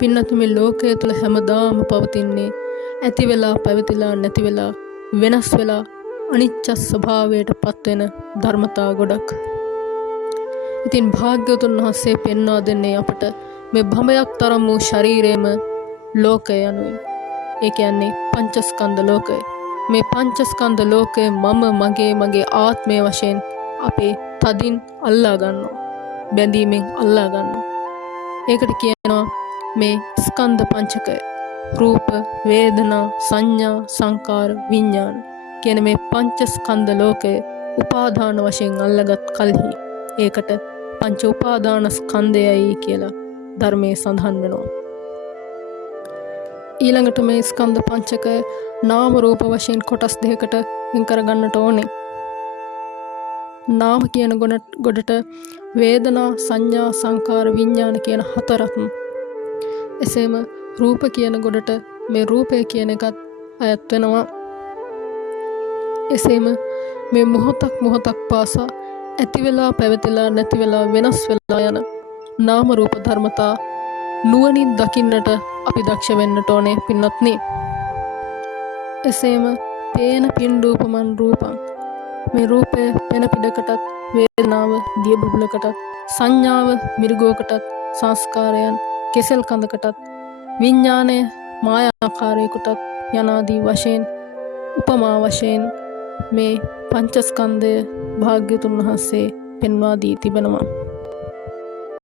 පින්නතුනි මේ ලෝකය තුළ හැමදාම පවතින්නේ ඇති වෙලා පැවතිලා නැති වෙලා වෙනස් වෙලා අනිච්ච ස්වභාවයට පත්වෙන ධර්මතා ගොඩක්. ඉතින් භාග්‍යවතුන් වහන්සේ පෙන්වා දෙන්නේ අපට මේ භවයක් තරම් වූ ශරීරයේම ලෝකය යනුවෙන්. ඒ කියන්නේ පංචස්කන්ධ ලෝකය. මේ පංචස්කන්ධ ලෝකය මම මගේ ආත්මය වශයෙන් අපේ තදින් අල්ලා ගන්නවා. බැඳීමෙන් අල්ලා ගන්නවා. ඒකට කියනවා මේ ස්කන්ධ පංචකය. රූප, වේදනා, සංඥා, සංකාර, විඥාන කියන මේ පංචස්කන්ධ ලෝකය උපාදාන වශයෙන් අල්ලගත් කල්හි ඒකට පංච උපාදාන ස්කන්ධයයි කියලා ධර්මයේ සඳහන් වෙනවා. ඊළඟට මේ ස්කන්ධ පංචකය නාම රූප වශයෙන් කොටස් දෙකකට වෙන් කරගන්නට ඕනේ. නාම කියන ගොඩට වේදනා, සංඥා, සංකාර, විඥාන කියන හතරක්. එසේම රූප කියන ගොඩට මේ රූපය කියන එකත් අයත් වෙනවා. එසේම මේ මොහොතක් පාසා ඇති වෙලා පැවතිලා නැති වෙලා වෙනස් වෙලා යන නාම රූප ධර්මතා නුවණින් දකින්නට අපි දක්ෂ වෙන්නට ඕනේ පින්වත්නි. එසේම පේන පින්ඩූපමන් රූපං මේ රූපය පෙන පිටකටත්, වේදනාව දිය බුබුලකටත්, සංඥාව මිරිගුවකටත්, සංස්කාරයන් කෙසෙල් කඳකටත්, විඥානය මායාකාරයකටත් යනාදී වශයෙන් උපමා වශයෙන් මේ පංචස්කන්ධය භාග්‍යවතුන් වහන්සේ පෙන්වා දී තිබෙනවා.